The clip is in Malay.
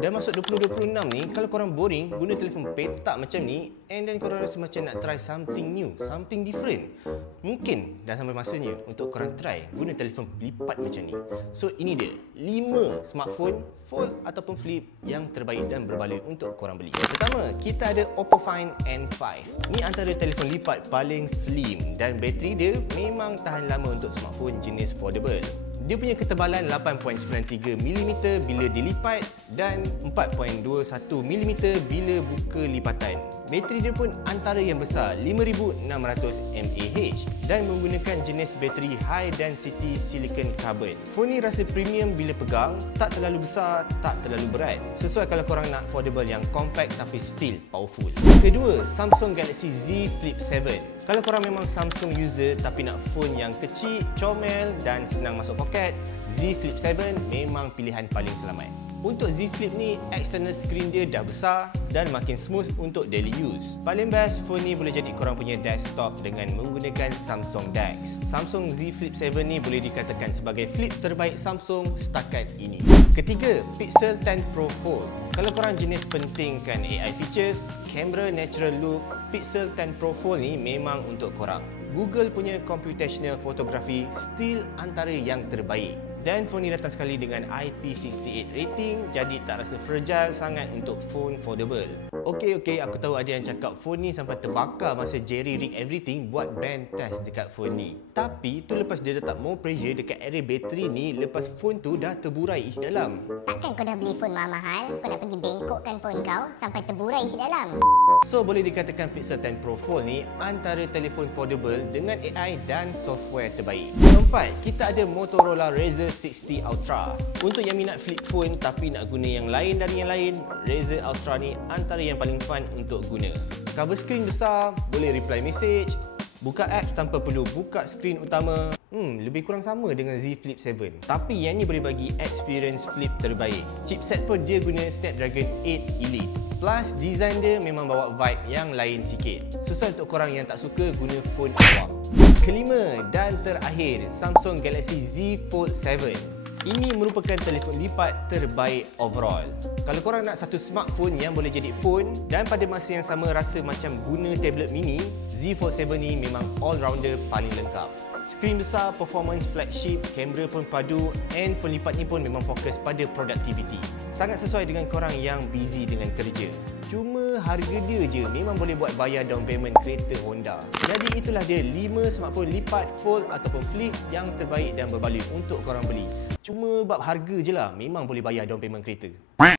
Dah masuk 2026 ni, kalau korang boring guna telefon petak macam ni, and then korang rasa macam nak try something new, something different, mungkin dah sampai masanya untuk korang try guna telefon lipat macam ni. So ini dia 5 smartphone fold ataupun flip yang terbaik dan berbaloi untuk korang beli. Pertama, kita ada Oppo Find N5. Ni antara telefon lipat paling slim dan bateri dia memang tahan lama untuk smartphone jenis foldable. Dia punya ketebalan 8.93mm bila dilipat dan 4.21mm bila buka lipatan. Bateri dia pun antara yang besar, 5600 mAh dan menggunakan jenis bateri high density silicon carbon. Phone ni rasa premium bila pegang, tak terlalu besar, tak terlalu berat. Sesuai kalau korang nak foldable yang compact tapi still powerful. Kedua, Samsung Galaxy Z Flip 7. Kalau korang memang Samsung user tapi nak phone yang kecil, comel dan senang masuk poket, Z Flip 7 memang pilihan paling selamat. Untuk Z Flip ni, external screen dia dah besar dan makin smooth untuk daily use. Paling best, phone ni boleh jadi korang punya desktop dengan menggunakan Samsung DeX. Samsung Z Flip 7 ni boleh dikatakan sebagai flip terbaik Samsung setakat ini. Ketiga, Pixel 10 Pro Fold. Kalau korang jenis pentingkan AI features, kamera natural look, Pixel 10 Pro Fold ni memang untuk korang. Google punya computational photography still antara yang terbaik. Dan phone ni datang sekali dengan IP68 rating, jadi tak rasa fragile sangat untuk phone foldable. Okey, aku tahu ada yang cakap phone ni sampai terbakar masa Jerry rig everything buat band test dekat phone ni. Tapi tu lepas dia letak more pressure dekat area bateri ni lepas phone tu dah terburai isi dalam. Takkan kau dah beli phone mahal-mahal, kau nak pergi bengkokkan phone kau sampai terburai isi dalam? So boleh dikatakan Pixel 10 Pro Fold ni antara telefon foldable dengan AI dan software terbaik. Keempat, kita ada Motorola Razr 60 Ultra. Untuk yang minat flip phone tapi nak guna yang lain dari yang lain, Razr Ultra ni antara yang paling fun untuk guna. Cover screen besar, boleh reply message, buka apps tanpa perlu buka skrin utama. Lebih kurang sama dengan Z Flip 7. Tapi yang ni boleh bagi experience flip terbaik. Chipset pun dia guna Snapdragon 8 Elite. Plus, design dia memang bawa vibe yang lain sikit. Sesuai untuk korang yang tak suka guna phone awam. Kelima dan terakhir, Samsung Galaxy Z Fold 7. Ini merupakan telefon lipat terbaik overall. Kalau korang nak satu smartphone yang boleh jadi phone dan pada masa yang sama rasa macam guna tablet mini, Z Fold 7 ni memang all-rounder paling lengkap. Skrin besar, performance flagship, kamera pun padu, and phone lipat ni pun memang fokus pada productivity. Sangat sesuai dengan korang yang busy dengan kerja. Cuma harga dia je memang boleh buat bayar down payment kereta Honda. Jadi itulah dia 5 smartphone lipat, fold ataupun flip yang terbaik dan berbaloi untuk korang beli. Cuma bab harga je lah memang boleh bayar down payment kereta.